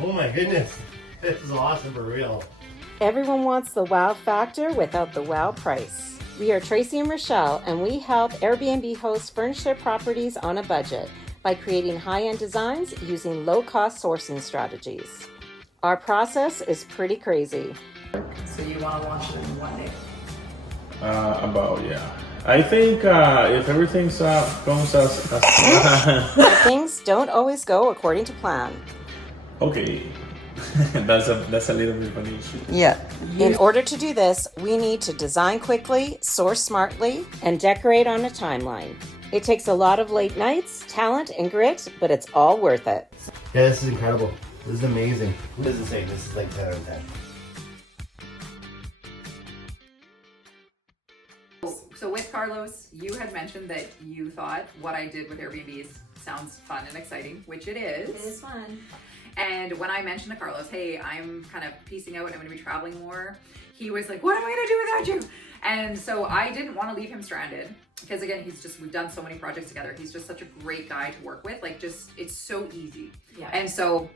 Oh my goodness. This is awesome for real. Everyone wants the wow factor without the wow price. We are Tracy and Rochelle, and we help Airbnb hosts furnish their properties on a budget by creating high-end designs using low-cost sourcing strategies. Our process is pretty crazy. So you want to launch it in 1 day? Yeah. I think if everything's goes as Things don't always go according to plan. okay, that's a little bit funny. Yeah. In order to do this, we need to design quickly, source smartly, and decorate on a timeline. It takes a lot of late nights, talent, and grit, but it's all worth it. Yeah, this is incredible. This is amazing. This is insane. This is like 10 out of 10. So with Carlos, you had mentioned that you thought what I did with Airbnbs sounds fun and exciting, which it is. It is fun. And when I mentioned to Carlos, hey, I'm kind of piecing out and I'm going to be traveling more, he was like, what am I going to do without you? And so I didn't want to leave him stranded because again, we've done so many projects together. He's just such a great guy to work with. Like it's so easy. Yeah. And so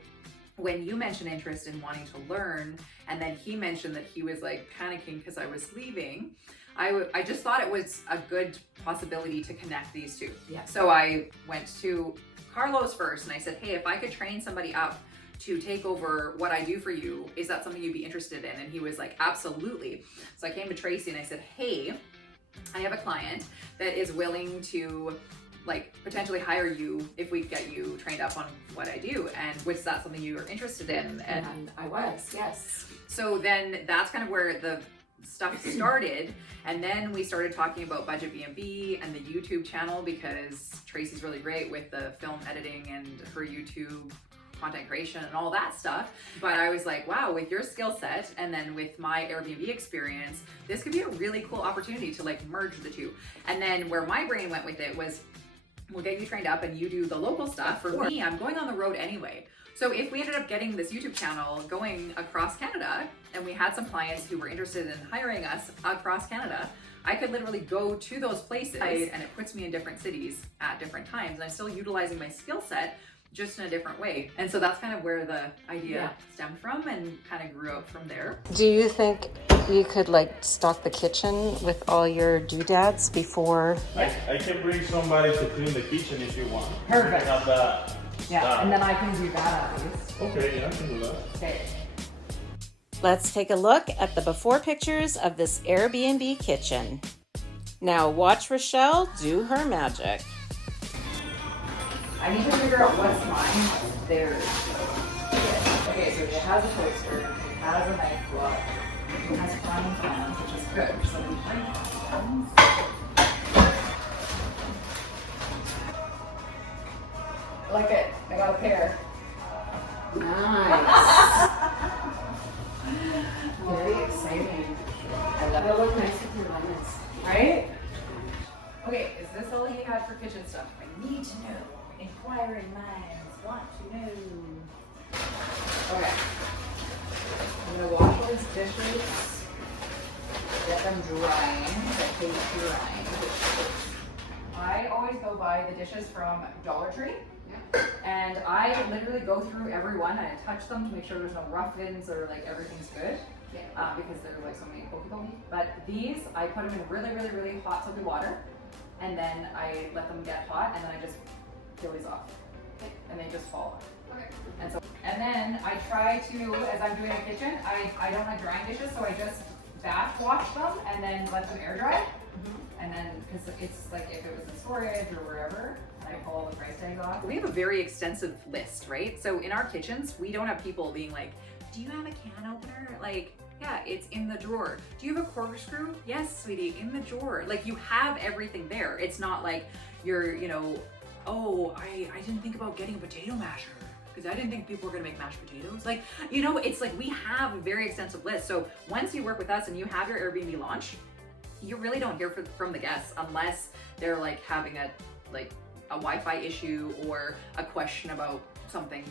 when you mentioned interest in wanting to learn, and then he mentioned that he was like panicking because I was leaving, I just thought it was a good possibility to connect these two. Yeah. So I went to Carlos first and I said, hey, if I could train somebody up to take over what I do for you, is that something you'd be interested in? And he was like, absolutely. So I came to Tracy and I said, hey, I have a client that is willing to like potentially hire you if we get you trained up on what I do. And was that something you were interested in? And I was, yes. So then that's kind of where the stuff started. And then we started talking about Budget BnB and the YouTube channel because Tracy's really great with the film editing and her YouTube content creation and all that stuff. But I was like, wow, with your skill set and then with my Airbnb experience, this could be a really cool opportunity to like merge the two. And then where my brain went with it was, we'll get you trained up and you do the local stuff. For me, I'm going on the road anyway. So if we ended up getting this YouTube channel going across Canada and we had some clients who were interested in hiring us across Canada, I could literally go to those places and it puts me in different cities at different times. And I'm still utilizing my skill set just in a different way. And so that's kind of where the idea stemmed from and kind of grew out from there. Do you think you could like stock the kitchen with all your doodads before? I can bring somebody to clean the kitchen if you want. Perfect. Have that. Yeah, and then I can do that at least. Okay, yeah, I can do that. Okay. Let's take a look at the before pictures of this Airbnb kitchen. Now watch Rochelle do her magic. I need to figure out what's mine, what's theirs. Okay, so it has a toaster, it has a knife block, it has frying pans, which is good. So we frying pans. I like it. I got a pair. Nice. Very exciting. I love it. It'll look nice with your lemons. Right? Okay, is this all you had for kitchen stuff? I need to know. Inquiring minds want to know. Okay. I'm gonna wash all these dishes. Get them drying. I hate drying dishes. I always go buy the dishes from Dollar Tree. And I literally go through every one and I touch them to make sure there's no rough-ins or like everything's good. Because there are like so many pokey. But these, I put them in really, really, really hot soapy water. And then I let them get hot and then I just peel these off. And they just fall off. Okay. And then I try to, as I'm doing a kitchen, I don't like drying dishes, so I just bath wash them and then let them air dry. And then, because it's like if it was in storage or wherever, I pull all the price tags off. We have a very extensive list, right? So in our kitchens, we don't have people being like, do you have a can opener? Like, yeah, it's in the drawer. Do you have a corkscrew? Yes, sweetie, in the drawer. Like you have everything there. It's not like you're, you know, oh, I didn't think about getting a potato masher because I didn't think people were gonna make mashed potatoes. Like, you know, it's like we have a very extensive list. So once you work with us and you have your Airbnb launch, you really don't hear from the guests unless they're like having a Wi-Fi issue or a question about something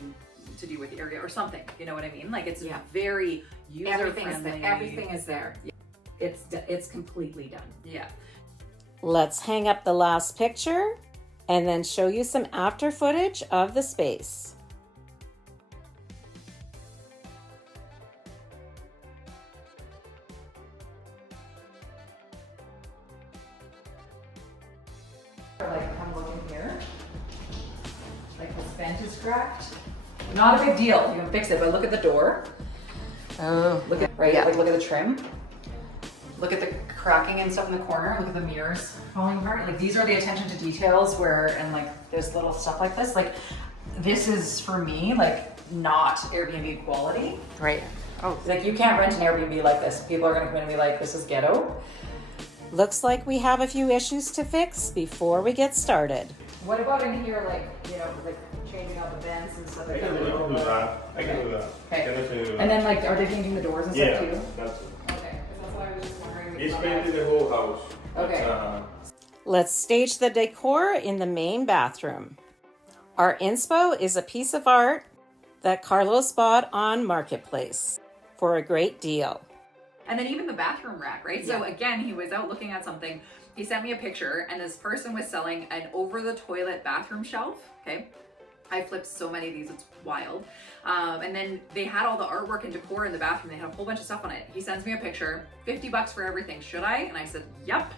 to do with the area or something. You know what I mean? Like it's very user friendly. Everything is there. It's completely done. Yeah. Let's hang up the last picture and then show you some after footage of the space. vent is cracked. Not a big deal, you can fix it, but look at the door. Oh, Look at, right, like look at the trim. Look at the cracking and stuff in the corner. Look at the mirrors falling apart. Like these are the attention to details where, and like there's little stuff like this. Like this is for me, like not Airbnb quality. right. Oh, Like you can't rent an Airbnb like this. People are gonna come in and be like, this is ghetto. looks like we have a few issues to fix before we get started. What about in here, like, you know, like changing out the vents and stuff like that? I can do that. I can do that. Okay. Definitely do that. And then like, are they painting the doors and stuff Yeah, too? that's it. Okay, that's why I was just wondering. It's about painted that. the whole house. Okay. Let's stage the decor in the main bathroom. Our inspo is a piece of art that Carlos bought on Marketplace for a great deal. And then even the bathroom rack, right? So again, he was out looking at something. He sent me a picture and this person was selling an over the toilet bathroom shelf. Okay. I flipped so many of these, it's wild. And then they had all the artwork and decor in the bathroom. They had a whole bunch of stuff on it. He sends me a picture, $50 for everything. Should I? And I said, yep.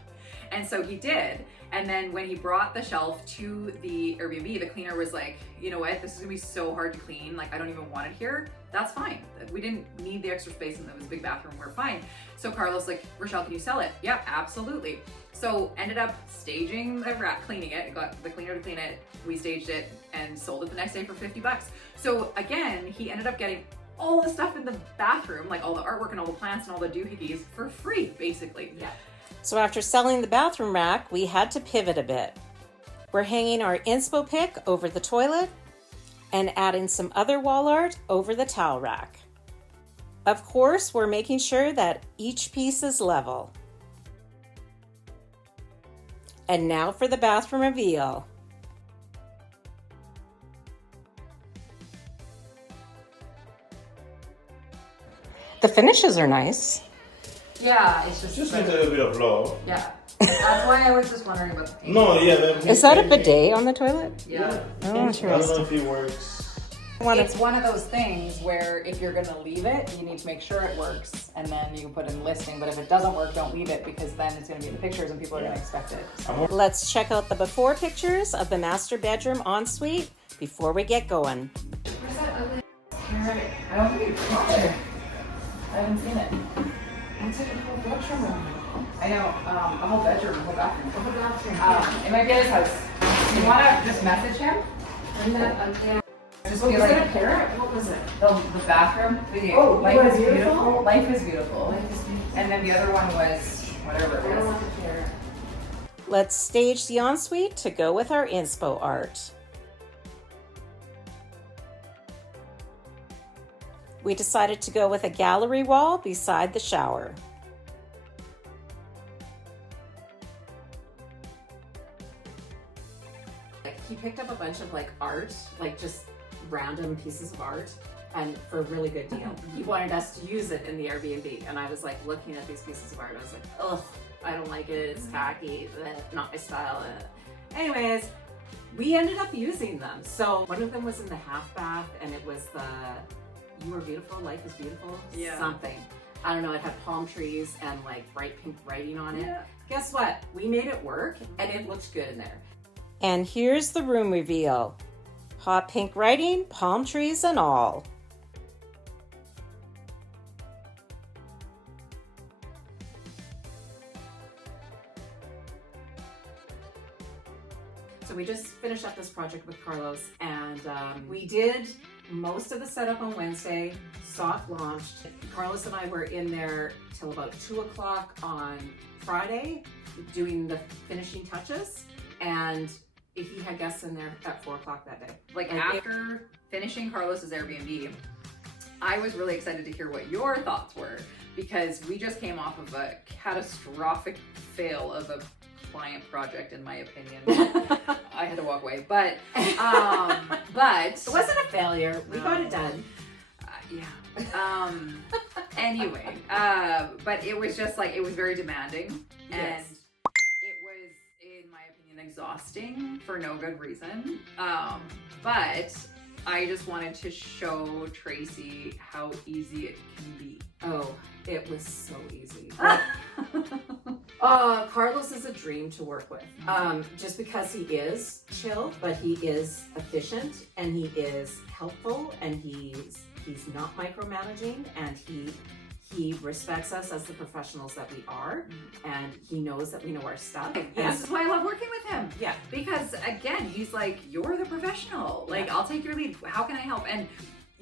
And so he did. And then when he brought the shelf to the Airbnb, the cleaner was like, you know what, this is gonna be so hard to clean. Like, I don't even want it here. That's fine. We didn't need the extra space and it was a big bathroom, we're fine. So Carlos like, Rochelle, can you sell it? Yeah, absolutely. So ended up staging the rack, cleaning it, got the cleaner to clean it. We staged it and sold it the next day for $50. So again, he ended up getting all the stuff in the bathroom, like all the artwork and all the plants and all the doohickeys for free, basically. Yeah. So after selling the bathroom rack, we had to pivot a bit. We're hanging our inspo pick over the toilet and adding some other wall art over the towel rack. Of course, we're making sure that each piece is level. And now for the bathroom reveal. The finishes are nice. Yeah, it's just, Just needs a little bit of love. yeah. That's why I was just wondering about the paint. No, yeah. Is that a bidet on the toilet? Yeah. Oh, I don't know interesting. if it works. It's one of those things where if you're gonna leave it, you need to make sure it works and then you can put in listing. But if it doesn't work, don't leave it because then it's gonna be in the pictures and people are gonna expect it. So. Let's check out the before pictures of the master bedroom ensuite before we get going. Where's that ugly carrot? I don't think it's there. I haven't seen it. It's like a whole bedroom. I know, a whole bedroom, a whole bathroom. A whole bathroom. It might be at his house. You wanna just message him? Just be like, a parrot? What was it? the bathroom. Oh, Life you are is beautiful. beautiful? Life is beautiful. And then the other one was whatever it was. the parrot. Let's stage the ensuite to go with our inspo art. We decided to go with a gallery wall beside the shower. Like, he picked up a bunch of like art, like just random pieces of art, and for a really good deal. He wanted us to use it in the Airbnb, and I was like looking at these pieces of art, I was like, ugh, I don't like it, it's tacky, not my style. Anyways, we ended up using them. So one of them was in the half bath, and it was the "You are beautiful, life is beautiful" something. I don't know, it had palm trees and like bright pink writing on it. Yeah. Guess what? We made it work, and it looks good in there. And here's the room reveal. Hot pink writing, palm trees and all. So we just finished up this project with Carlos, and we did most of the setup on Wednesday, soft launched. Carlos and I were in there till about 2 o'clock on Friday doing the finishing touches, and he had guests in there at 4 o'clock that day. Like And after finishing Carlos's Airbnb, I was really excited to hear what your thoughts were because we just came off of a catastrophic fail of a client project, in my opinion. I had to walk away, but it wasn't a failure. We got it done. yeah. Anyway, but it was just like, it was very demanding and Yes. it was, in my opinion, exhausting for no good reason. But I just wanted to show Tracy how easy it can be. Oh, it was so easy. Carlos is a dream to work with. Just because he is chill, but he is efficient and he is helpful and he's not micromanaging and he respects us as the professionals that we are, and he knows that we know our stuff. This is why I love working with him. Yeah. Because again, he's like, you're the professional. Like, I'll take your lead. How can I help? And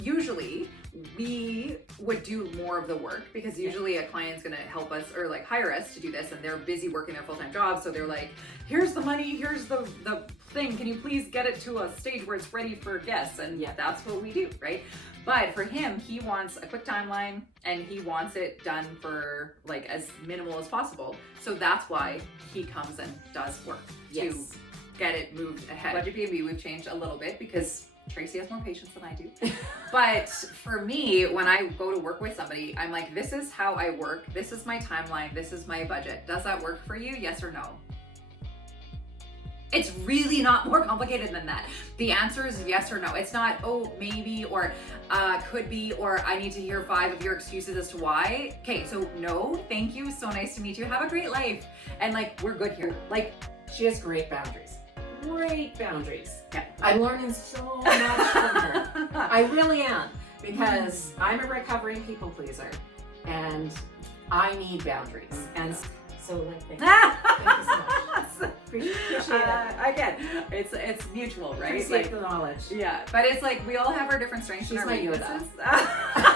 usually we would do more of the work because usually a client's gonna help us or like hire us to do this, and they're busy working their full-time job. So they're like, here's the money, here's the thing. Can you please get it to a stage where it's ready for guests? And that's what we do, right? But for him, he wants a quick timeline and he wants it done for like as minimal as possible. So that's why he comes and does work to get it moved ahead. Budget BnB, we've changed a little bit because Tracy has more patience than I do. But for me, when I go to work with somebody, I'm like, this is how I work. This is my timeline. This is my budget. Does that work for you? Yes or no? It's really not more complicated than that. The answer is yes or no. It's not, oh, maybe, or could be, or I need to hear 5 of your excuses as to why. Okay, so no, thank you. So nice to meet you. Have a great life. And like, we're good here. Like, she has great boundaries. Great boundaries. Yeah. I'm learning so much from her. I really am, because I'm a recovering people pleaser and I need boundaries. And so like, thank you so much. Appreciate it. Again, it's mutual, right? Appreciate Like, the knowledge. yeah, but it's like we all have our different strengths and She's our my weaknesses. Yoda.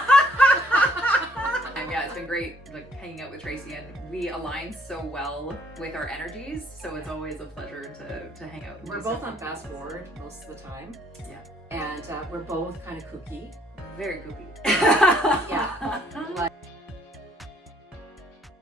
Yeah, it's been great like hanging out with Tracy, and we align so well with our energies, so it's always a pleasure to hang out. We're both on fast forward most of the time. Yeah. And we're both kind of kooky. Very kooky. Yeah.